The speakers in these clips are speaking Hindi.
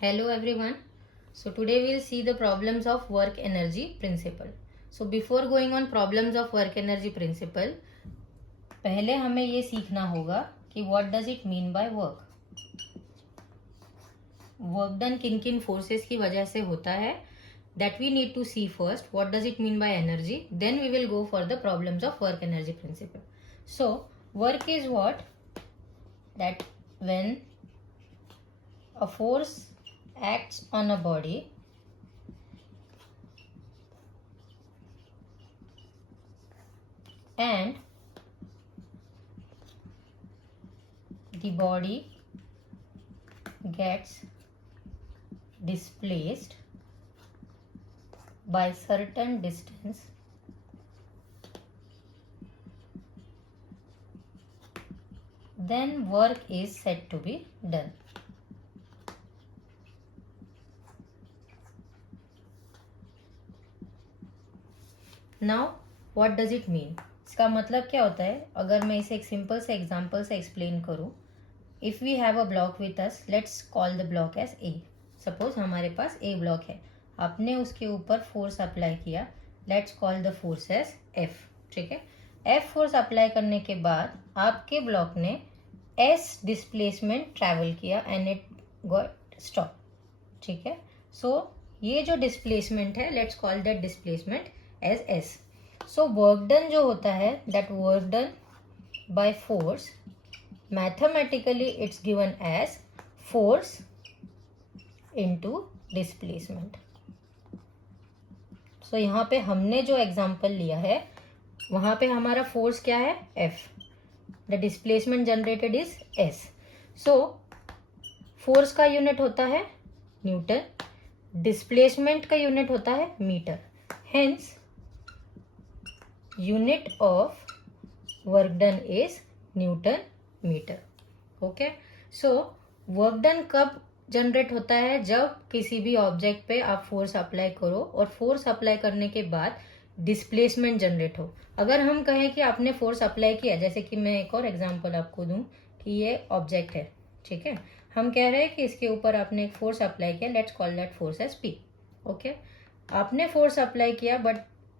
Hello everyone. So today we'll see the problems of work energy principle. So before going on problems of work energy principle, पहले हमें ये सीखना होगा कि what does it mean by work. Work done किन किन फोर्सेस की वजह से होता है, that we need to see first what does it mean by energy, then we will go for the problems of work energy principle. So work is what? That when a force acts on a body and the body gets displaced by certain distance then work is said to be done. Now what does it mean? इसका मतलब क्या होता है? अगर मैं इसे एक सिंपल से एग्जांपल से एक्सप्लेन करूं, if we have a block with us, let's call the block as A. Suppose हमारे पास ए ब्लॉक है, आपने उसके ऊपर फोर्स अप्लाई किया, let's call the force as F. ठीक है, एफ फोर्स अप्लाई करने के बाद आपके ब्लॉक ने एस डिस्प्लेसमेंट ट्रैवल किया एंड इट गॉट स्टॉप. ठीक है, सो ये जो डिस्प्लेसमेंट है, let's call that displacement as s. So work done जो होता है, that work done by force, mathematically it's given as force into displacement. So यहाँ पे हमने जो एग्जांपल लिया है, वहां पे हमारा फोर्स क्या है? F. The displacement generated is S. So force का यूनिट होता है न्यूटन, डिस्प्लेसमेंट का यूनिट होता है metre. Hence unit of work done is newton metre. Okay, so work done कब जनरेट होता है? जब किसी भी ऑब्जेक्ट पे आप फोर्स अप्लाई करो और फोर्स अप्लाई करने के बाद डिस्प्लेसमेंट जनरेट हो. अगर हम कहें कि आपने फोर्स अप्लाई किया, जैसे कि मैं एक और एग्जांपल आपको दूं कि ये ऑब्जेक्ट है, ठीक है, हम कह रहे हैं कि इसके ऊपर आपने एक फोर्स अप्लाई किया, let's call that force as P. Okay, आपने फोर्स अप्लाई किया, but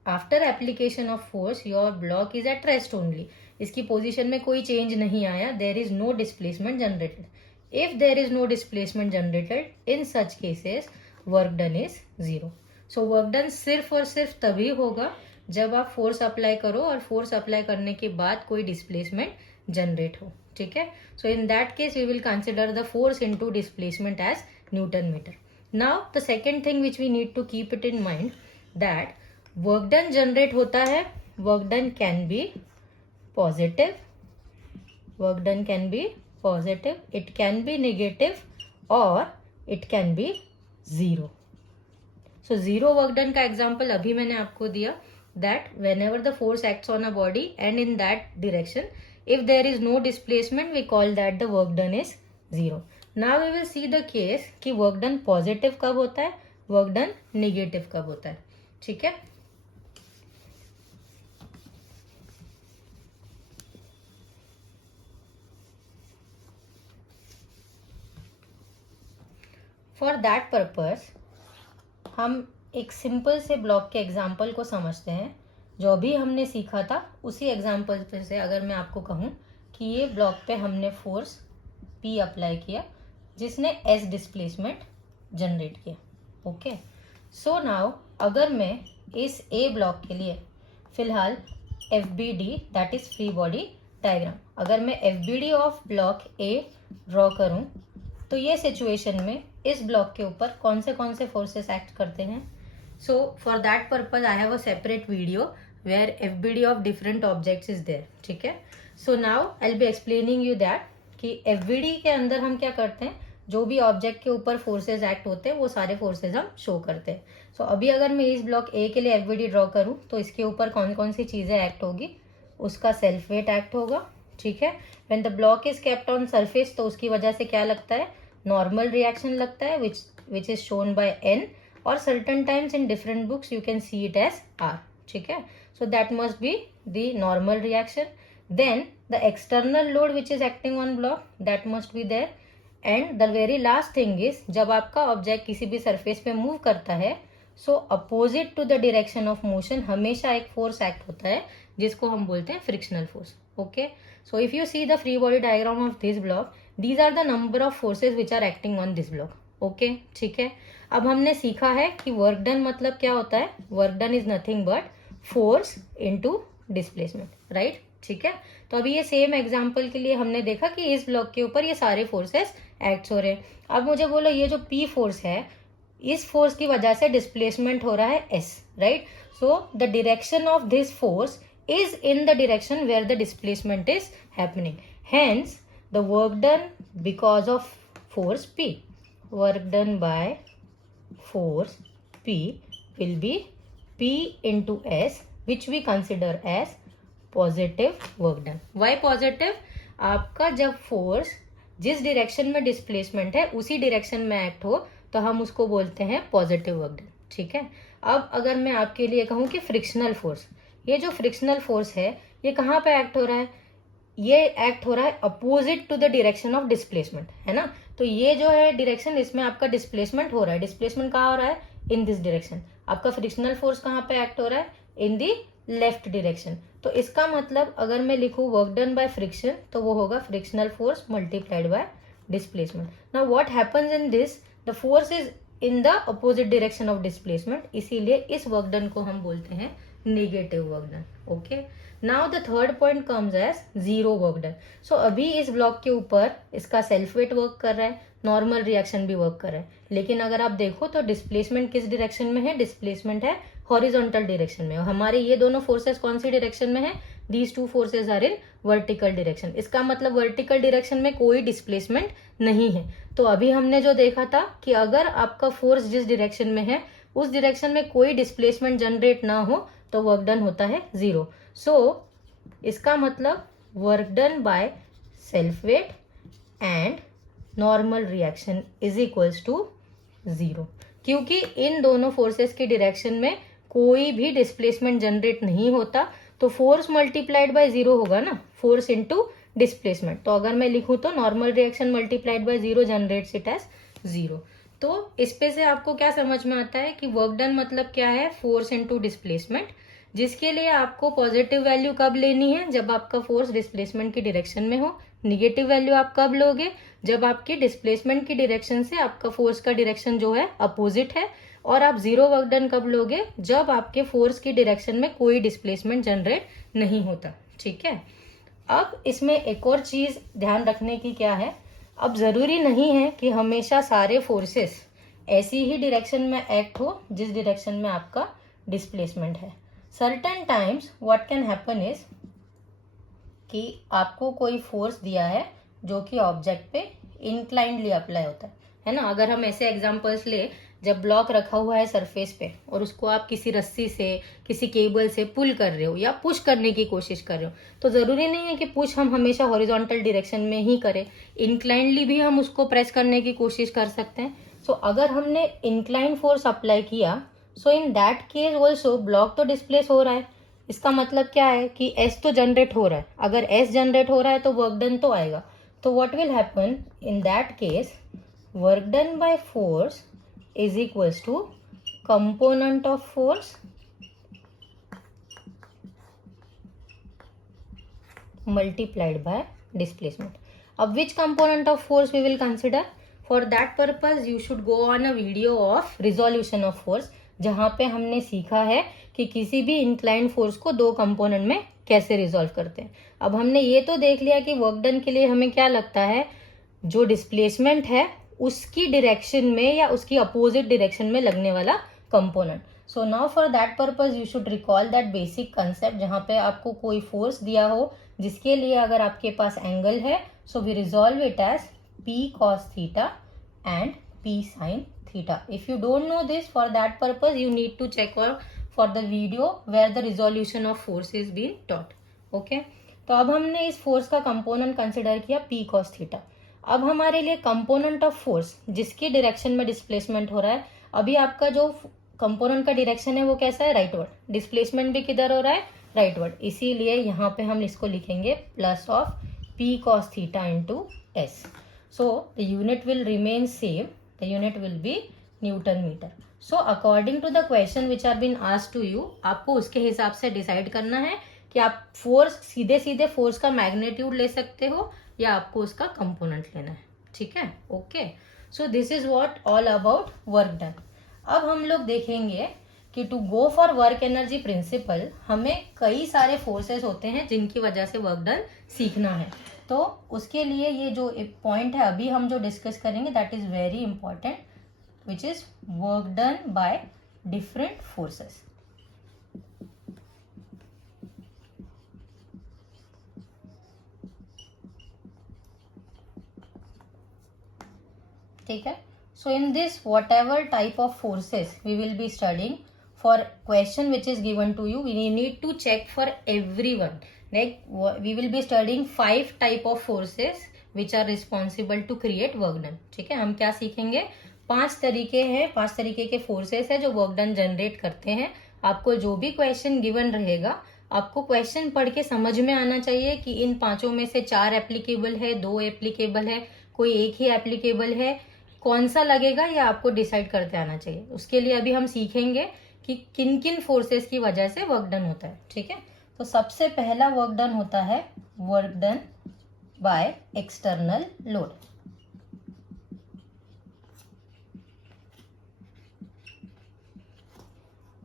after application of force your block is at rest only. इसकी पोजीशन में कोई चेंज नहीं आया, there is no displacement generated. If there is no displacement generated, in such cases work done is zero. So work done सिर्फ और सिर्फ तभी होगा जब आप फोर्स अप्लाई करो और फोर्स अप्लाई करने के बाद कोई डिस्प्लेसमेंट जनरेट हो. ठीक है, so in that case we will consider the force into displacement as newton metre. Now the second thing which we need to keep it in mind, that work done generate होता है, work done can be positive, work done can be positive, it can be negative और it can be zero. So zero work done का एग्जाम्पल अभी मैंने आपको दिया, that whenever the force acts on a body and in that direction, if there is no displacement, we call that the work done is zero. Now we will see the case कि work done positive कब होता है, work done negative कब होता है. ठीक है, फॉर दैट पर्पस हम एक सिंपल से ब्लॉक के एग्जाम्पल को समझते हैं. जो भी हमने सीखा था उसी एग्जाम्पल से अगर मैं आपको कहूँ कि ये ब्लॉक पे हमने फोर्स P अप्लाई किया जिसने S डिस्प्लेसमेंट जनरेट किया. ओके, सो नाउ अगर मैं इस A ब्लॉक के लिए फिलहाल FBD, that is free body diagram, अगर मैं FBD of block A draw करूँ, तो ये सिचुएशन में इस ब्लॉक के ऊपर कौन से फोर्सेस एक्ट करते हैं. So for that purpose I have a separate video where FBD of different objects is there. ठीक है, so now I'll be explaining you that कि FBD के अंदर हम क्या करते हैं, जो भी ऑब्जेक्ट के ऊपर फोर्सेज एक्ट होते हैं वो सारे फोर्सेज हम शो करते हैं. सो अभी अगर मैं इस ब्लॉक ए के लिए FBD ड्रॉ करूं तो इसके ऊपर कौन कौन सी चीजें एक्ट होगी, उसका सेल्फ वेट एक्ट होगा. ठीक है, when the block is kept on surface, तो उसकी वजह से क्या लगता है, नॉर्मल रिएक्शन लगता है, which is shown by N, और certain times in different books you can see it as R. ठीक है, so that must be the normal reaction. Then the external load which is acting on block, that must be there, and the very last thing is, जब आपका ऑब्जेक्ट किसी भी सरफेस पे मूव करता है, so opposite to the direction of motion हमेशा एक फोर्स एक्ट होता है जिसको हम बोलते हैं frictional force. Okay, so if you see the free body diagram of this block, these are the number of forces which are acting on this block. Okay, ठीक है. अब हमने सीखा है कि वर्क डन मतलब क्या होता है. Work done is nothing but force into displacement, right. ठीक है, तो अभी ये सेम एग्जांपल के लिए हमने देखा कि इस ब्लॉक के ऊपर ये सारे फोर्सेस एक्ट हो रहे हैं. अब मुझे बोलो, ये जो पी फोर्स है, इस फोर्स की वजह से डिस्प्लेसमेंट हो रहा है S, right. So the direction of this force is in the direction where the displacement is happening. Hence the work done because of force P, work done by force P will be P into S, which we consider as positive work done. Why positive? आपका जब फोर्स जिस डायरेक्शन में डिस्प्लेसमेंट है उसी डायरेक्शन में एक्ट हो तो हम उसको बोलते हैं पॉजिटिव वर्क डन. ठीक है. अब अगर मैं आपके लिए कहूँ कि फ्रिक्शनल फोर्स, ये जो फ्रिक्शनल फोर्स है ये कहाँ पे एक्ट हो रहा है. ये एक्ट हो रहा है opposite to the direction of displacement, है ना. तो ये जो है डायरेक्शन, इसमें आपका डिस्प्लेसमेंट हो रहा है. डिस्प्लेसमेंट कहाँ हो रहा है, इन दिस डायरेक्शन. आपका फ्रिक्शनल फोर्स कहाँ पे एक्ट हो रहा है, इन दी लेफ्ट डायरेक्शन. तो इसका मतलब अगर मैं लिखूं वर्क डन बाय फ्रिक्शन तो वो होगा frictional force multiplied by displacement. Now what happens in this, the force is in the opposite direction of displacement, इसीलिए इस वर्क डन को हम बोलते हैं negative work done. Okay, now the third point comes as zero work done. So अभी इस ब्लॉक के ऊपर इसका सेल्फ वेट वर्क कर रहा है, नॉर्मल रिएक्शन भी वर्क कर रहा है, लेकिन अगर आप देखो तो डिस्प्लेसमेंट किस डायरेक्शन में है, डिस्प्लेसमेंट है हॉरिजॉन्टल डायरेक्शन में. और हमारे ये दोनों फोर्सेस कौन सी डायरेक्शन में है, these two forces are in vertical direction. इसका मतलब वर्टिकल डायरेक्शन में कोई डिस्प्लेसमेंट नहीं है. तो अभी हमने जो देखा था कि अगर आपका फोर्स जिस डायरेक्शन में है उस डायरेक्शन में कोई डिस्प्लेसमेंट जनरेट ना हो तो वर्क डन होता है जीरो. सो इसका मतलब work done by self weight and normal reaction is equals to zero, क्योंकि इन दोनों फोर्सेस की डायरेक्शन में कोई भी डिस्प्लेसमेंट जनरेट नहीं होता. तो फोर्स मल्टीप्लाइड बाय जीरो होगा ना, फोर्स इनटू डिस्प्लेसमेंट. तो अगर मैं लिखूं तो normal reaction multiplied by zero generates it as zero. तो इस पे से आपको क्या समझ में आता है कि वर्क डन मतलब क्या है, फोर्स इनटू डिस्प्लेसमेंट, जिसके लिए आपको पॉजिटिव वैल्यू कब लेनी है, जब आपका फोर्स डिस्प्लेसमेंट की डायरेक्शन में हो. निगेटिव वैल्यू आप कब लोगे, जब आपकी डिस्प्लेसमेंट की डायरेक्शन से आपका फोर्स का डायरेक्शन जो है अपोजिट है. और आप जीरो वर्क डन कब लोगे, जब आपके फोर्स की डायरेक्शन में कोई डिस्प्लेसमेंट जनरेट नहीं होता. ठीक है. अब इसमें एक और चीज ध्यान रखने की क्या है, अब जरूरी नहीं है कि हमेशा सारे फोर्सेस ऐसी ही डायरेक्शन में एक्ट हो जिस डायरेक्शन में आपका डिस्प्लेसमेंट है. Certain times what can happen is कि आपको कोई फोर्स दिया है जो कि ऑब्जेक्ट पे इंक्लाइंडली अप्लाई होता है ना. अगर हम ऐसे एग्जांपल्स ले, जब ब्लॉक रखा हुआ है सरफेस पे और उसको आप किसी रस्सी से किसी केबल से पुल कर रहे हो या पुश करने की कोशिश कर रहे हो, तो जरूरी नहीं है कि पुश हम हमेशा हॉरिजॉन्टल डायरेक्शन में ही करें, इंक्लाइंडली भी हम उसको प्रेस करने की कोशिश कर सकते हैं. सो अगर हमने इंक्लाइन फोर्स अप्लाई किया, so in that case also block तो डिस्प्लेस हो रहा है. इसका मतलब क्या है कि एस तो जनरेट हो रहा है. अगर एस जनरेट हो रहा है तो वर्क डन तो आएगा. तो what will happen in that case, work done by force is equals to component of force multiplied by displacement. Of which component of force we will consider? For that purpose you should go on a video of resolution of force, जहाँ पे हमने सीखा है कि किसी भी इंक्लाइंड फोर्स को दो कंपोनेंट में कैसे रिजॉल्व करते हैं. अब हमने ये तो देख लिया कि वर्क डन के लिए हमें क्या लगता है, जो डिस्प्लेसमेंट है उसकी डायरेक्शन में या उसकी अपोजिट डायरेक्शन में लगने वाला component. So now for that purpose you should recall that basic concept, जहाँ पे आपको कोई फोर्स दिया हो जिसके लिए अगर आपके पास एंगल है, so we resolve it as P cos theta and P sine theta. If you don't know this, for that purpose you need to check for the video where the resolution of force is been taught. Okay, तो अब हमने इस फोर्स का कंपोनेंट कंसिडर किया पी कॉस थीटा. अब हमारे लिए कंपोनेंट ऑफ फोर्स जिसकी डायरेक्शन में डिस्प्लेसमेंट हो रहा है, अभी आपका जो कंपोनेंट का डायरेक्शन है वो कैसा है, राइटवर्ड. डिस्प्लेसमेंट भी किधर हो रहा है, राइटवर्ड. इसीलिए यहाँ पे हम इसको लिखेंगे plus of P cos theta into S. So the unit will remain same. The unit will be Newton meter. So according to the question which are been asked to you, आपको उसके हिसाब से डिसाइड करना है कि आप फोर्स सीधे सीधे फोर्स का मैग्नीट्यूड ले सकते हो या आपको उसका कंपोनेंट लेना है. ठीक है. Okay. So this is what all about work done. अब हम लोग देखेंगे कि to go for work energy principle हमें कई सारे फोर्सेस होते हैं जिनकी वजह से वर्क डन सीखना है. तो उसके लिए ये जो एक पॉइंट है अभी हम जो डिस्कस करेंगे that is very important, which is work done by different forces. ठीक है. So in this whatever type of forces we will be studying, for question which is given to you we need to check for everyone. Like we will be studying 5 type of forces which are responsible to create work done. ठीक है. हम क्या सीखेंगे, 5 तरीके हैं, 5 तरीके के फोर्सेस है जो वर्क डन जनरेट करते हैं. आपको जो भी क्वेश्चन गिवन रहेगा आपको क्वेश्चन पढ़ के समझ में आना चाहिए कि इन पांचों में से 4 एप्लीकेबल है, 2 एप्लीकेबल है, कोई एक ही एप्लीकेबल है, कौन सा लगेगा ये आपको डिसाइड करते आना चाहिए. उसके लिए अभी हम सीखेंगे कि किन किन फोर्सेस की वजह से वर्क डन होता है. ठीक है. तो सबसे पहला वर्क डन होता है work done by external load.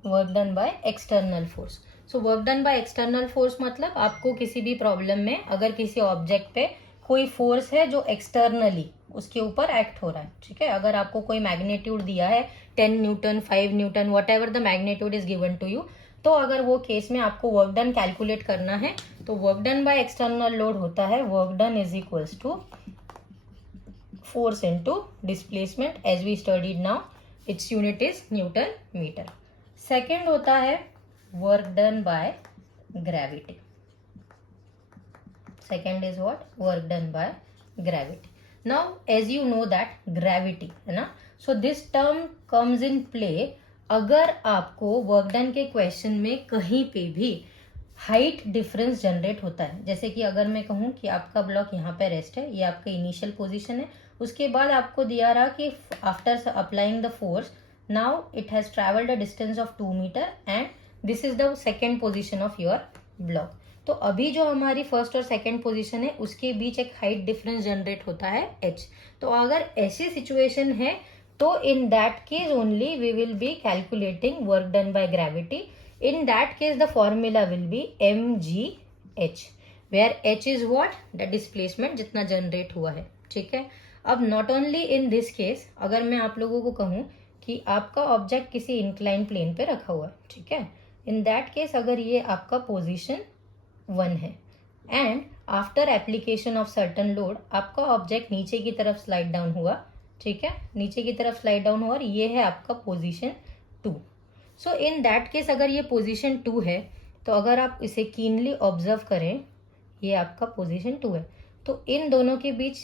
Work done by external force. So work done by external force मतलब आपको किसी भी प्रॉब्लम में अगर किसी ऑब्जेक्ट पे कोई फोर्स है जो एक्सटर्नली उसके ऊपर एक्ट हो रहा है. ठीक है. अगर आपको कोई मैग्नीट्यूड दिया है 10 newton, 5 newton, whatever the magnitude is given to you, तो अगर वो केस में आपको वर्क डन कैलकुलेट करना है तो work done by external load होता है work done is equals to force into displacement. As we studied now its unit is newton metre. Second होता है work done by gravity. Second is what? Work done by gravity. Now as you know that gravity है ना, so this term comes in play अगर आपको वर्क डन के क्वेश्चन में कहीं पे भी हाइट डिफरेंस जनरेट होता है. जैसे कि अगर मैं कहूँ कि आपका ब्लॉक यहाँ पे रेस्ट है, ये आपका इनिशियल पोजीशन है, उसके बाद आपको दिया रहा कि after applying the force now it has travelled a distance of 2 metre and this is the second position of your block. तो अभी जो हमारी फर्स्ट और सेकंड पोजीशन है उसके बीच एक हाइट डिफरेंस जनरेट होता है h. तो अगर ऐसी सिचुएशन है तो in that case only we will be calculating work done by gravity. In that case the formula will be mgh where h is what, the displacement जितना जनरेट हुआ है. ठीक है. अब not only in this case, अगर मैं आप लोगों को कहूँ कि आपका ऑब्जेक्ट किसी इंक्लाइन प्लेन पे रखा हुआ है. ठीक है. इन दैट केस अगर ये आपका पोजिशन 1 है and after application of certain load आपका ऑब्जेक्ट नीचे की तरफ स्लाइड डाउन हुआ. ठीक है. नीचे की तरफ स्लाइड डाउन हुआ और ये है आपका position 2. So in that case अगर ये पोजीशन 2 है तो अगर आप इसे कीनली ऑब्जर्व करें, ये आपका पोजीशन 2 है, तो इन दोनों के बीच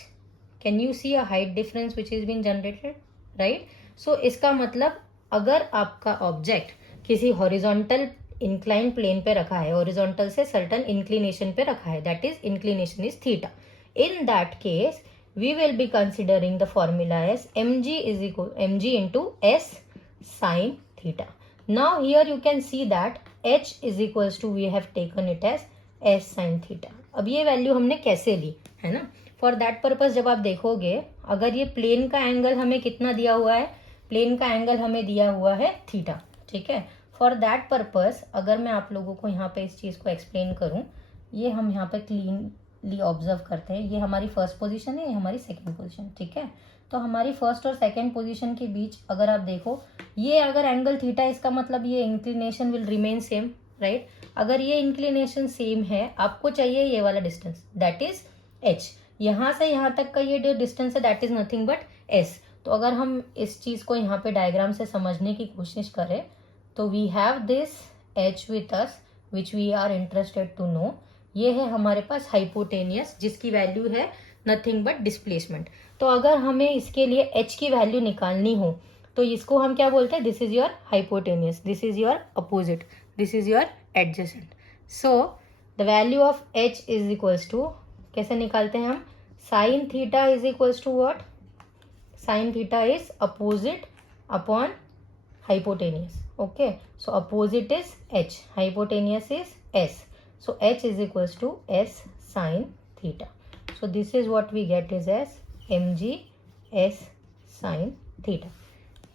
can you see a height difference which is been generated, right. So इसका मतलब अगर आपका ऑब्जेक्ट किसी हॉरिजॉन्टल इंक्लाइन प्लेन पे रखा है, हॉरिजॉन्टल से सर्टन इंक्लिनेशन पे रखा है, that is inclination is theta. In that case we will be considering the formula as mg is equal mg into s sin theta. Now here you can see that h is equals to we have taken it as s sin theta. अब ये वैल्यू हमने कैसे ली है ना, फॉर दैट पर्पज जब आप देखोगे अगर ये प्लेन का एंगल हमें कितना दिया हुआ है, प्लेन का एंगल हमें दिया हुआ है थीटा. ठीक है. फॉर दैट पर्पज अगर मैं आप लोगों को यहाँ पे इस चीज को एक्सप्लेन करूँ, ये हम यहाँ पे क्लीनली ऑब्जर्व करते हैं, ये हमारी फर्स्ट पोजीशन है, ये हमारी सेकंड पोजीशन. ठीक है. तो हमारी फर्स्ट और सेकंड पोजीशन के बीच अगर आप देखो, ये अगर एंगल थीटा, इसका मतलब ये inclination will remain same, right. अगर ये इंक्लिनेशन सेम है, आपको चाहिए ये वाला डिस्टेंस, दैट इज h. यहाँ से यहाँ तक का ये जो डिस्टेंस है that is nothing but s. तो अगर हम इस चीज को यहाँ पे डायग्राम से समझने की कोशिश करें तो we have this h with us which we are interested to know. ये है हमारे पास हाइपोटेनियस जिसकी वैल्यू है नथिंग बट डिस्प्लेसमेंट. तो अगर हमें इसके लिए h की वैल्यू निकालनी हो तो इसको हम क्या बोलते हैं, this is your hypotenuse, this is your opposite, this is your adjacent. So the value of h is equals to, कैसे निकालते हैं हम, sine theta is equals to what? Sine theta is opposite upon hypotenuse. Okay, so opposite is h, hypotenuse is s, so h is equals to s sin theta. So this is what we get is as mg s sin theta.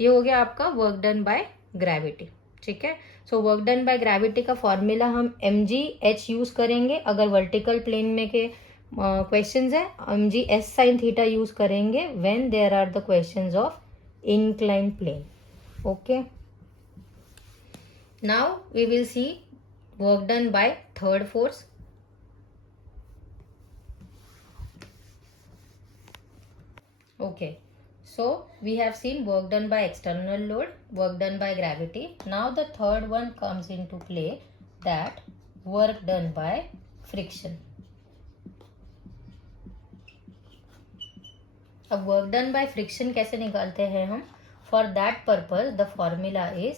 ये हो गया आपका वर्क डन बाय ग्रेविटी. ठीक है, सो वर्क डन बाय ग्रेविटी का फॉर्मूला हम mg h यूज करेंगे अगर वर्टिकल प्लेन में के क्वेश्चंस है. mg s sin theta use करेंगे when there are the questions of inclined plane. Okay, now we will see work done by third force. Okay, so we have seen work done by external load, work done by gravity. Now the third one comes into play, that work done by friction. अब वर्क डन बाय फ्रिक्शन कैसे निकालते हैं हम? For that purpose the formula is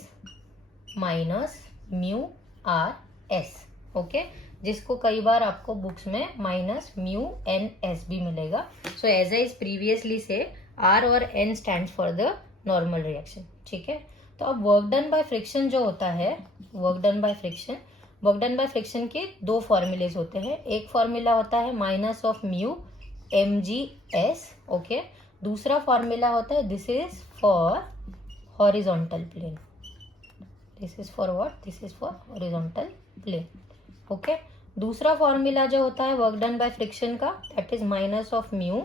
minus mu R S. Okay, जिसको कई बार आपको बुक्स में माइनस म्यू एन एस भी मिलेगा. So as I previously say R और N stand for the normal reaction. ठीक है, तो अब वर्क डन बाय फ्रिक्शन जो होता है, वर्क डन बाय फ्रिक्शन के दो फॉर्मूलेज होते हैं. एक फॉर्मूला होता है minus of mu M G S. Okay, दूसरा फॉर्मूला होता है this is for horizontal plane. This is for what? This is for horizontal plane. Okay, दूसरा फॉर्मूला जो होता है वर्क डन बाय फ्रिक्शन का, that is minus of mu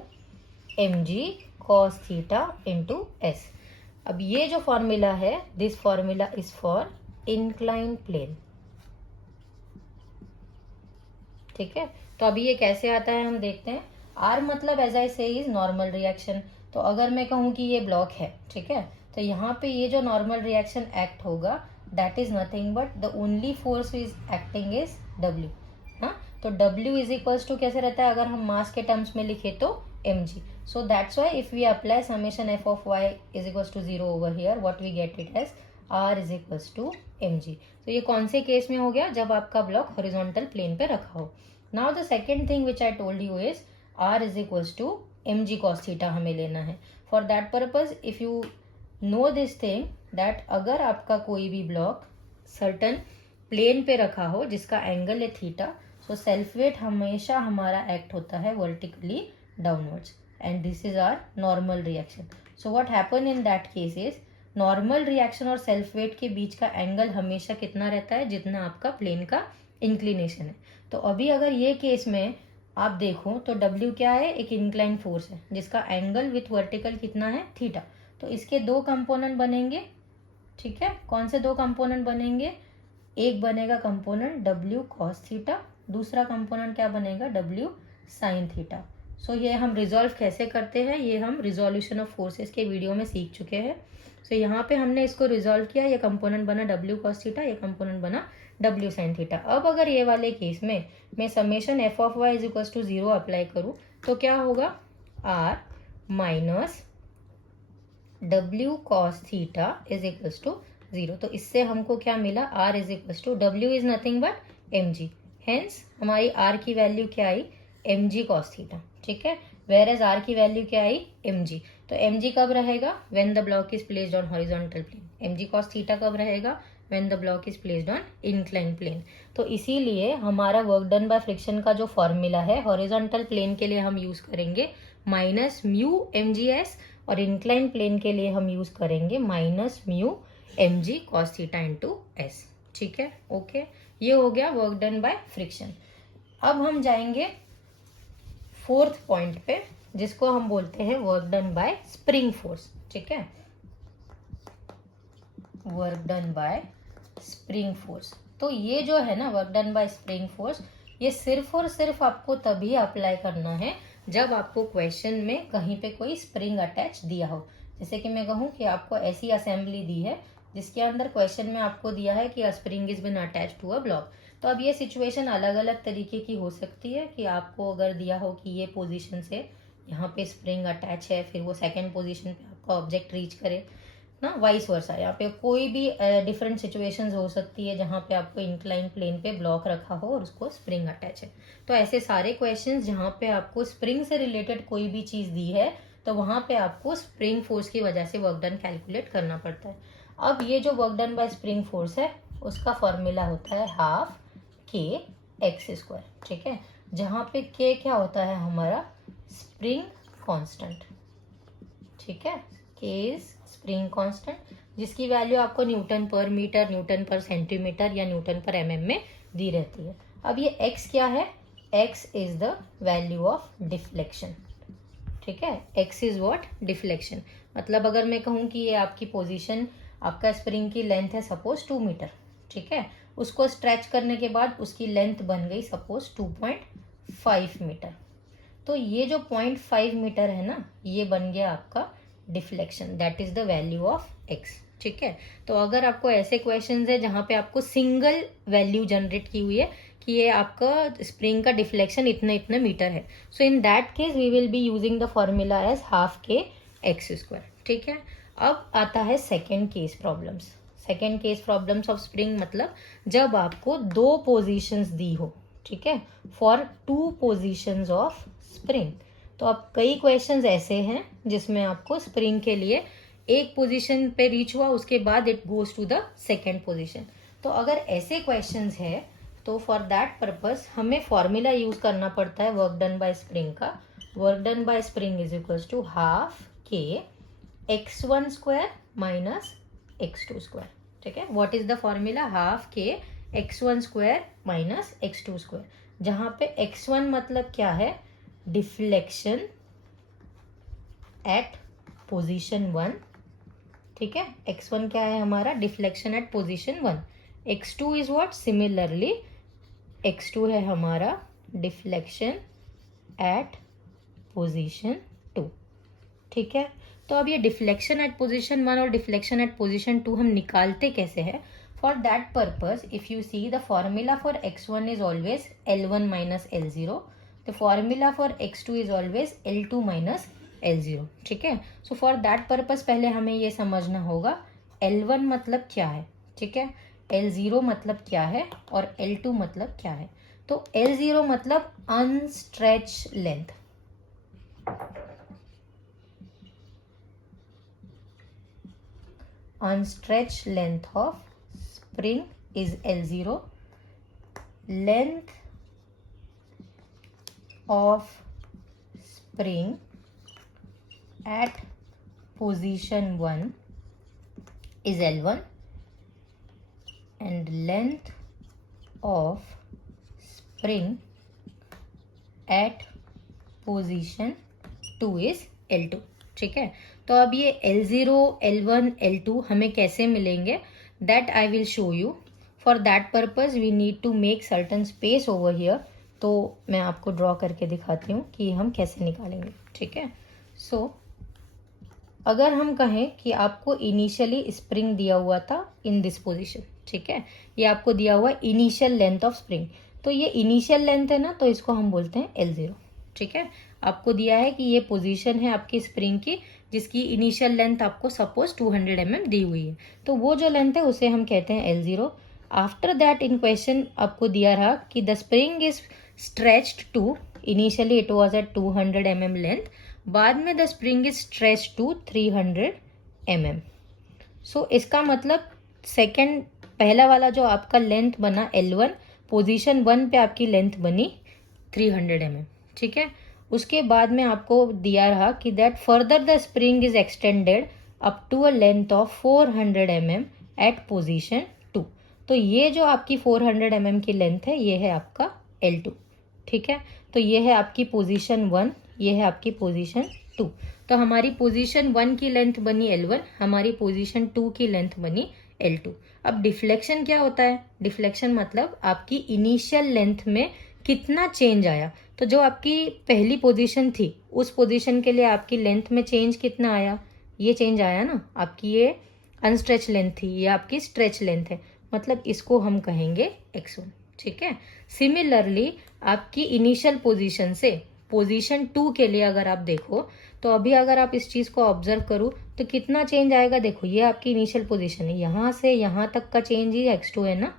M ji cos theta into S. अब ये जो फॉर्मूला है, this formula is for incline plane. ठीक है, तो अभी ये कैसे आता है हम देखते हैं. आर मतलब एज आई से इज नॉर्मल रिएक्शन. तो अगर मैं कहूँ कि ये ब्लॉक है, ठीक है, तो यहाँ पे ये जो नॉर्मल रिएक्शन एक्ट होगा that is nothing but the only force is acting is W. हाँ, तो डब्ल्यू इज इक्वल्स टू कैसे रहता है अगर हम मास के टर्म्स में लिखे तो M G. So that's why if we apply summation F of Y is equals to 0 over here, what we get it as R is equals to M जी. तो ये कौन से केस में हो गया? जब आपका ब्लॉक हॉरिजॉन्टल प्लेन पे रखा हो. Now the second thing which I told you is R is equals to M ji cos theta हमें लेना है. For that purpose if you know this thing that अगर आपका कोई भी ब्लॉक सर्टन प्लेन पे रखा हो जिसका एंगल है थीटा, सो सेल्फ वेट हमेशा हमारा एक्ट होता है vertically downwards and this is our normal reaction. So what happen in that case is normal reaction और सेल्फ वेट के बीच का एंगल हमेशा कितना रहता है? जितना आपका प्लेन का इंक्लिनेशन है. तो अभी अगर ये केस में आप देखो तो W क्या है? एक इंक्लाइन फोर्स है जिसका एंगल विथ वर्टिकल कितना है? थीटा. तो इसके दो कंपोनेंट बनेंगे. ठीक है, कौन से दो कंपोनेंट बनेंगे? एक बनेगा कंपोनेंट W cos थीटा, दूसरा कंपोनेंट क्या बनेगा? W sin theta. सो ये हम रिजॉल्व कैसे करते हैं, ये हम रिजोल्यूशन ऑफ फोर्सेस के वीडियो में सीख चुके हैं. सो यहाँ पे हमने इसको रिजॉल्व किया, ये कंपोनेंट बना W cos थीटा, ये कंपोनेंट बना W sin थीटा. अब अगर ये वाले केस में मैं summation F of Y is equal to 0 apply करूँ तो क्या होगा? R minus W cos theta is equal to 0. तो इससे हमको क्या मिला? R is equal to W is nothing but m g. Hence हमारी R की वैल्यू क्या आई? एम जी कॉस थीटा. ठीक है, वेयर एज R की वैल्यू क्या आई? एम जी. तो एम जी कब रहेगा? When the block is placed on horizontal plane. M ji cos theta कब रहेगा? When the block is placed on incline plane. तो इसीलिए हमारा वर्क डन बाय फ्रिक्शन का जो फॉर्मूला है हॉरिजॉन्टल प्लेन के लिए हम यूज करेंगे minus mu M G S और इंक्लाइन प्लेन के लिए हम यूज करेंगे माइनस म्यू एम जी कॉस थीटा इंटू एस. ठीक है, ओके, ये हो गया वर्क डन बाय फ्रिक्शन. अब हम जाएंगे फोर्थ पॉइंट पे जिसको हम बोलते हैं work done by spring force. ठीक है, work done by spring force. तो ये जो है ना work done by spring force, ये सिर्फ और सिर्फ आपको तभी अप्लाई करना है जब आपको क्वेश्चन में कहीं पे कोई स्प्रिंग अटैच दिया हो. जैसे कि मैं कहूँ कि आपको ऐसी असेंबली दी है जिसके अंदर क्वेश्चन में आपको दिया है कि a spring is been attach to a block. तो अब ये सिचुएशन अलग अलग तरीके की हो सकती है कि आपको अगर दिया हो कि ये पोजीशन से यहाँ पे स्प्रिंग अटैच है, फिर वो सेकंड पोजीशन पे आपका ऑब्जेक्ट रीच करे, ना, वाइस वर्सा। यहाँ पे कोई भी डिफरेंट सिचुएशंस हो सकती है जहाँ पे आपको इंक्लाइन प्लेन पे ब्लॉक रखा हो और उसको स्प्रिंग अटैच है। तो ऐसे सारे क्वेश्चंस जहाँ पे आपको स्प्रिंग से रिलेटेड कोई भी चीज दी है तो वहां पे आपको स्प्रिंग फोर्स की वजह से वर्क डन कैलकुलेट करना पड़ता है। अब ये जो work done by spring force है उसका फॉर्मूला होता है हाफ के एक्स स्क्वायर, ठीक है, जहाँ पे के क्या होता है हमारा स्प्रिंग कांस्टेंट, ठीक है, के इज स्प्रिंग कांस्टेंट जिसकी वैल्यू आपको न्यूटन पर मीटर, न्यूटन पर सेंटीमीटर या न्यूटन पर एमएम में दी रहती है। अब ये एक्स क्या है, x is the value of deflection, ठीक है, एक्स इज व्हाट, डिफ्लेक्शन। मतलब अगर मैं कहूँ कि ये आपकी पोजीशन, आपका स्प्रिंग की लेंथ है सपोज 2 मीटर, ठीक है, उसको स्ट्रेच करने के बाद उसकी लेंथ बन गई सपोज 2.5 मीटर, तो ये जो 0.5 मीटर है ना, ये बन गया आपका deflection, that is the value of x, ठीक है। तो अगर आपको ऐसे क्वेश्चंस है जहाँ पे आपको सिंगल वैल्यू जनरेट की हुई है कि ये आपका स्प्रिंग का डिफ्लेक्शन इतना इतना मीटर है, so in that case we will be using the formula as half k x square, ठीक है। अब आता है second case problems. Second case problems of spring मतलब जब आपको दो पोजीशंस दी हो, ठीक है, फॉर 2 पोजीशंस ऑफ स्प्रिंग। तो अब कई क्वेश्चंस ऐसे हैं जिसमें आपको स्प्रिंग के लिए एक पोजीशन पे रीच हुआ, उसके बाद it goes to the second position. तो अगर ऐसे क्वेश्चंस है तो फॉर दैट पर्पस हमें फॉर्मूला यूज करना पड़ता है वर्क डन बाय स्प्रिंग का। Work done by spring is equals to half K x1 square minus x2 square, ठीक है। What is the formula, half K x1 square minus x2 square, जहां पे x1 मतलब क्या है, डिफ्लेक्शन एट पोजीशन 1, ठीक है, x1 क्या है हमारा, deflection at position 1। x2 is what, similarly x2 है हमारा डिफ्लेक्शन एट पोजीशन 2, ठीक है। तो अब ये डिफ्लेक्शन एट पोजीशन 1 और डिफ्लेक्शन एट पोजीशन 2 हम निकालते कैसे हैं, for that purpose if you see the formula for x1 is always L1 minus L0, the formula for x2 is always L2 minus L0, ठीक है। सो फॉर दैट पर्पस पहले हमें ये समझना होगा L1 मतलब क्या है, ठीक है, L0 मतलब क्या है और L2 मतलब क्या है। तो L0 मतलब unstretched length, unstretched length of spring is L0, length of spring at position 1 is L1 and length of spring at position 2 is L2, ठीक है। तो अब ये L0, L1, L2 हमें कैसे मिलेंगे, that I will show you. For that purpose we need to make certain space over here, तो मैं आपको ड्रॉ करके दिखाती हूँ कि हम कैसे निकालेंगे, ठीक है। सो अगर हम कहें कि आपको इनिशियली स्प्रिंग दिया हुआ था इन दिस पोजिशन, ठीक है, ये आपको दिया हुआ इनिशियल लेंथ ऑफ स्प्रिंग, तो ये इनिशियल लेंथ है ना, तो इसको हम बोलते हैं L0, ठीक है। आपको दिया है कि ये पोजीशन है आपकी स्प्रिंग की जिसकी इनिशियल लेंथ आपको सपोज 200 mm दी हुई है, तो वो जो लेंथ है उसे हम कहते हैं L0। After that in question आपको दिया रहा कि the spring is stretched to, initially it was at 200 mm length, बाद में the spring is stretched to 300 mm। So इसका मतलब सेकेंड, पहला वाला जो आपका लेंथ बना L1, पोजीशन 1 पे आपकी लेंथ बनी 300 mm, ठीक है। उसके बाद में आपको दिया रहा कि that further the spring is extended up to a length of 400 mm at position 2। तो ये जो आपकी 400 mm की लेंथ है ये है आपका L2, ठीक है। तो ये है आपकी पोजीशन 1, ये है आपकी पोजीशन 2। तो हमारी पोजीशन 1 की लेंथ बनी L1, हमारी पोजीशन 2 की लेंथ बनी L2। अब डिफ्लेक्शन क्या होता है, डिफ्लेक्शन मतलब आपकी इनिशियल लेंथ में कितना चेंज आया। तो जो आपकी पहली पोजीशन थी उस पोजीशन के लिए आपकी लेंथ में चेंज कितना आया, ये चेंज आया ना, आपकी ये अनस्ट्रेच लेंथ थी, ये आपकी स्ट्रेच लेंथ है, मतलब इसको हम कहेंगे x1, ठीक है। सिमिलरली आपकी इनिशियल पोजीशन से पोजीशन 2 के लिए अगर आप देखो तो अभी अगर आप इस चीज को ऑब्जर्व करो तो कितना चेंज आएगा। देखो ये आपकी इनिशियल पोजीशन है, यहाँ से यहाँ तक का चेंज ही x2 है ना।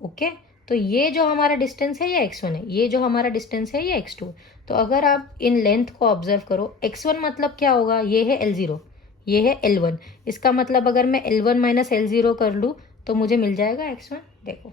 ओके, तो ये जो हमारा डिस्टेंस है ये x1 है, ये जो हमारा डिस्टेंस है ये x2। तो अगर आप इन लेंथ को ऑब्जर्व करो, x1 मतलब क्या होगा, ये है L0, ये है L1। इसका मतलब अगर मैं L1 माइनस L0 कर लूँ तो मुझे मिल जाएगा x1। देखो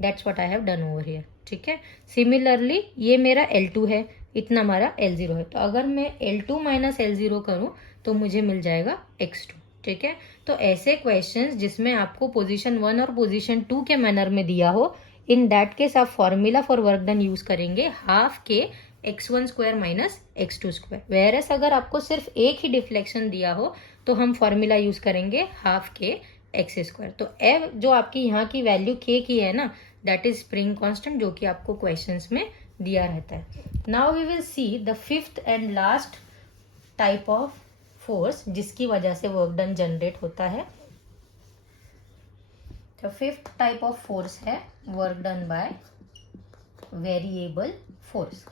that's what I have done over here. ठीक है, सिमिलरली ये मेरा L2 है, इतना हमारा L0 है। तो अगर मैं L2 माइनस L0 करूँ तो मुझे मिल जाएगा x2। ठीक है, तो ऐसे क्वेश्चंस जिसमें आपको पोजीशन 1 और पोजीशन 2 के मैनर में दिया हो, इन दैट केस आप formula for work done use करेंगे half K x1 square minus x2 square. Whereas अगर आपको सिर्फ एक ही डिफ्लेक्शन दिया हो तो हम फॉर्मूला यूज करेंगे हाफ के x स्क्वायर। तो f जो आपकी यहाँ की वैल्यू k की है ना, दैट इज स्प्रिंग कांस्टेंट, जो कि आपको क्वेश्चंस में दिया रहता है। Now we will see the fifth and last type of force जिसकी वजह से वर्क डन जनरेट होता है। तो फिफ्थ टाइप ऑफ फोर्स है work done by variable force.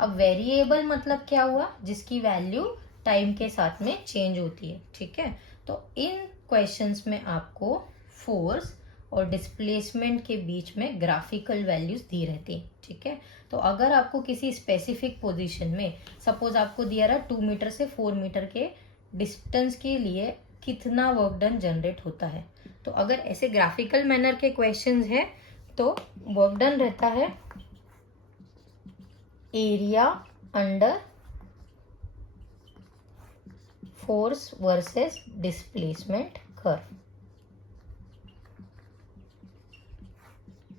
अब वेरिएबल मतलब क्या हुआ, जिसकी वैल्यू टाइम के साथ में चेंज होती है। ठीक है, तो इन क्वेश्चंस में आपको फोर्स और डिस्प्लेसमेंट के बीच में ग्राफिकल वैल्यूज दी रहती है। ठीक है, तो अगर आपको किसी स्पेसिफिक पोजीशन में सपोज आपको दिया रहा 2 मीटर से 4 मीटर के डिस्टेंस के लिए कितना वर्क डन जनरेट होता है, तो अगर ऐसे ग्राफिकल मैनर के क्वेश्चंस है तो वर्क डन रहता है area under force versus displacement curve.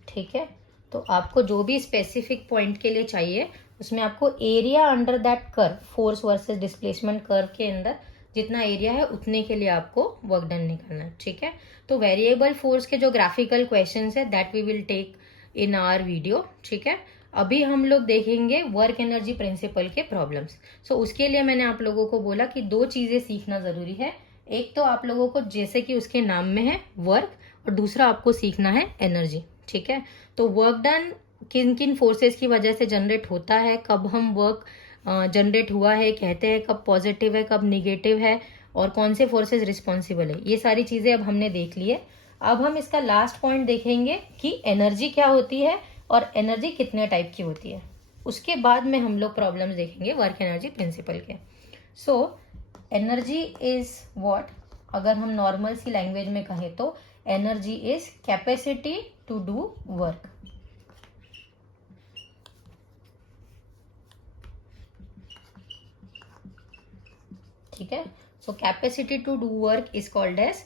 ठीक है, तो आपको जो भी स्पेसिफिक पॉइंट के लिए चाहिए उसमें आपको area under that curve, force versus displacement curve के अंदर जितना एरिया है उतने के लिए आपको वर्क डन निकालना है। ठीक है, तो वेरिएबल फोर्स के जो ग्राफिकल क्वेश्चंस है that we will take in our video. ठीक है, अभी हम लोग देखेंगे वर्क एनर्जी प्रिंसिपल के प्रॉब्लम्स। सो उसके लिए मैंने आप लोगों को बोला कि 2 चीजें सीखना जरूरी है। एक तो आप लोगों को जैसे कि उसके नाम में है वर्क, और दूसरा आपको सीखना है एनर्जी। ठीक है, तो वर्क डन किन किन फोर्सेस की वजह से जनरेट होता है, कब हम वर्क जनरेट हुआ है कहते हैं, कब पॉजिटिव है कब निगेटिव है, और कौन से फोर्सेस रिस्पॉन्सिबल है, ये सारी चीजें अब हमने देख ली है। अब हम इसका लास्ट पॉइंट देखेंगे कि एनर्जी क्या होती है और एनर्जी कितने टाइप की होती है। उसके बाद में हम लोग प्रॉब्लम्स देखेंगे वर्क एनर्जी प्रिंसिपल के। सो एनर्जी इज व्हाट, अगर हम नॉर्मल सी लैंग्वेज में कहें तो energy is capacity to do work. ठीक है, so capacity to do work is called as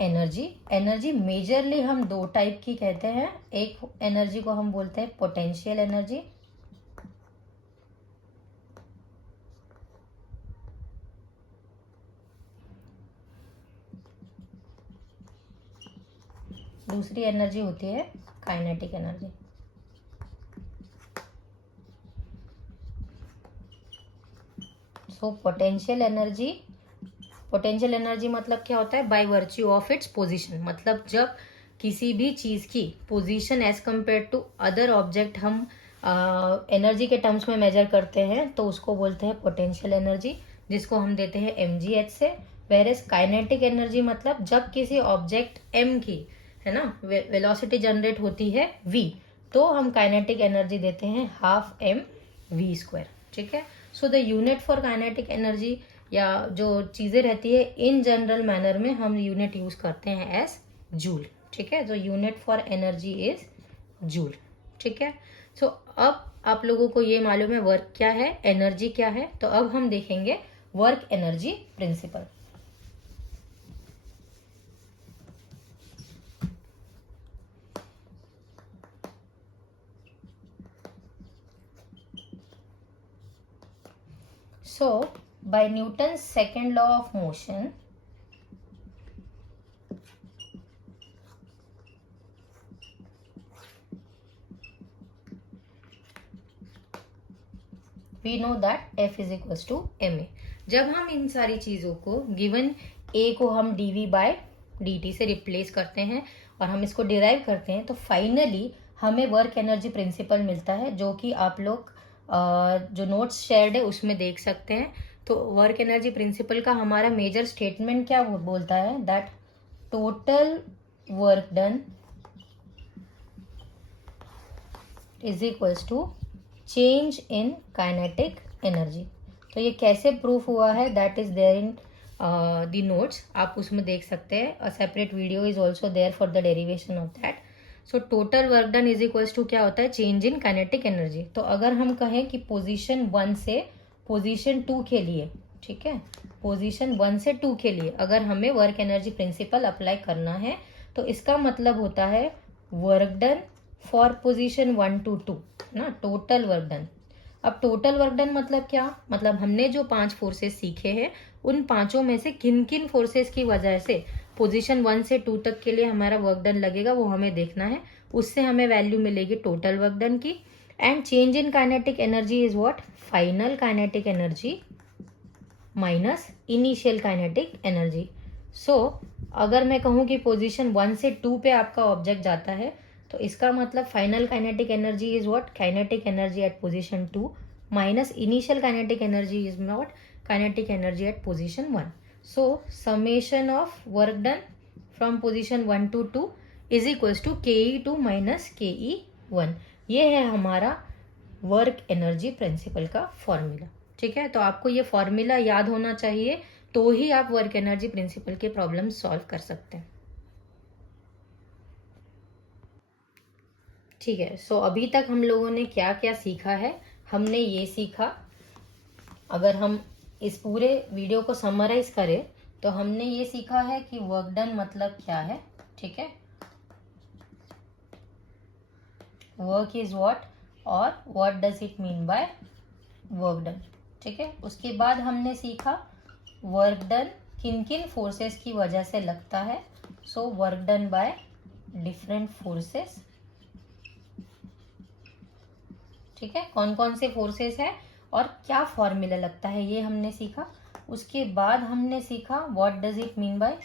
energy. Energy majorly हम 2 टाइप की कहते हैं। एक एनर्जी को हम बोलते हैं पोटेंशियल एनर्जी, दूसरी एनर्जी होती है kinetic energy. So potential energy मतलब क्या होता है, by virtue of its position, मतलब जब किसी भी चीज की position as compare to other object हम एनर्जी के टर्म्स में मेजर करते हैं तो उसको बोलते हैं पोटेंशियल एनर्जी, जिसको हम देते हैं mgh से। वेरेस काइनेटिक एनर्जी मतलब जब किसी ऑब्जेक्ट m की है ना वेलोसिटी जनरेट होती है v, तो हम काइनेटिक एनर्जी देते हैं हाफ mv²। ठीक है, so the unit for kinetic energy या जो चीजें रहती है इन जनरल मैनर में हम यूनिट यूज करते हैं एज जूल। ठीक है, तो unit for energy is joule. ठीक है, सो अब आप लोगों को ये मालूम है वर्क क्या है, एनर्जी क्या है। तो अब हम देखेंगे work energy principal. So, by Newton's second law of motion, we know that F is equals to ma। जब हम इन सारी चीजों को गिवन a को हम dv by dt से रिप्लेस करते हैं और हम इसको डिराइव करते हैं तो फाइनली हमें वर्क एनर्जी प्रिंसिपल मिलता है, जो कि आप लोग जो नोट्स शेयर्ड है उसमें देख सकते हैं। तो वर्क एनर्जी प्रिंसिपल का हमारा मेजर स्टेटमेंट क्या बोलता है, that total work done is equals to change in kinetic energy. तो ये कैसे प्रूफ हुआ है, that is there in the notes, आप उसमें देख सकते हैं। A separate video is also there for the derivation of that. So total work done is equals to क्या होता है, चेंज इन काइनेटिक एनर्जी। तो अगर हम कहें कि पोजीशन 1 से पोजीशन 2 के लिए, ठीक है, पोजीशन 1 से 2 के लिए अगर हमें वर्क एनर्जी प्रिंसिपल अप्लाई करना है तो इसका मतलब होता है work done for position 1 to 2 ना, टोटल वर्क डन। अब टोटल वर्क डन मतलब क्या, मतलब हमने जो 5 फोर्सेस सीखे हैं उन पांचों में से किन किन फोर्सेस की वजह से पोजीशन 1 से 2 तक के लिए हमारा वर्क डन लगेगा, वो हमें देखना है। उससे हमें वैल्यू मिलेगी टोटल वर्क डन की। And change in kinetic energy is what, final kinetic energy minus initial kinetic energy. So अगर मैं कहूँ कि पोजीशन 1 से 2 पे आपका ऑब्जेक्ट जाता है तो इसका मतलब final kinetic energy is what, kinetic energy at position 2 minus initial kinetic energy is what, kinetic energy at position 1। So summation of work done from position 1 to 2 is equals to KE2 minus KE1। ये है हमारा वर्क एनर्जी प्रिंसिपल का फॉर्मूला। ठीक है, तो आपको ये फॉर्मूला याद होना चाहिए, तो ही आप वर्क एनर्जी प्रिंसिपल के प्रॉब्लम सॉल्व कर सकते हैं। ठीक है, सो अभी तक हम लोगों ने क्या क्या सीखा है, हमने ये सीखा, अगर हम इस पूरे वीडियो को समराइज करें तो हमने ये सीखा है कि वर्क डन मतलब क्या है। ठीक है, वर्क इज व्हाट और what does it mean by work done. ठीक है, उसके बाद हमने सीखा वर्क डन किन किन फोर्सेस की वजह से लगता है। सो work done by different forces. ठीक है, कौन कौन से फोर्सेस है और क्या फॉर्मूला लगता है ये हमने सीखा। उसके बाद हमने सीखा what does it mean by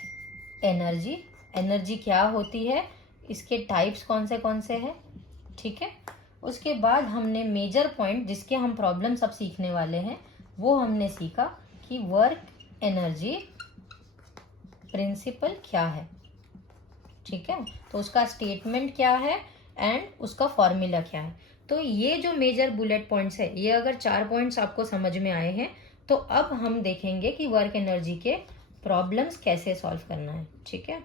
energy, energy क्या होती है, इसके टाइप्स कौन से हैं। ठीक है, उसके बाद हमने मेजर पॉइंट जिसके हम प्रॉब्लम सब सीखने वाले हैं वो हमने सीखा कि वर्क एनर्जी प्रिंसिपल क्या है। ठीक है, तो उसका स्टेटमेंट क्या है एंड उसका फॉर्मूला क्या है। तो ये जो मेजर बुलेट पॉइंट्स है, ये अगर 4 पॉइंट्स आपको समझ में आए हैं तो अब हम देखेंगे कि वर्क एनर्जी के प्रॉब्लम्स कैसे सॉल्व करना है। ठीक है,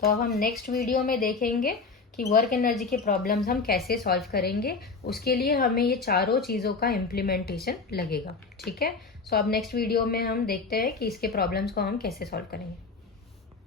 तो अब हम नेक्स्ट वीडियो में देखेंगे कि वर्क एनर्जी के प्रॉब्लम्स हम कैसे सॉल्व करेंगे। उसके लिए हमें ये चारों चीज़ों का इम्प्लीमेंटेशन लगेगा। ठीक है, सो अब नेक्स्ट वीडियो में हम देखते हैं कि इसके प्रॉब्लम्स को हम कैसे सॉल्व करेंगे।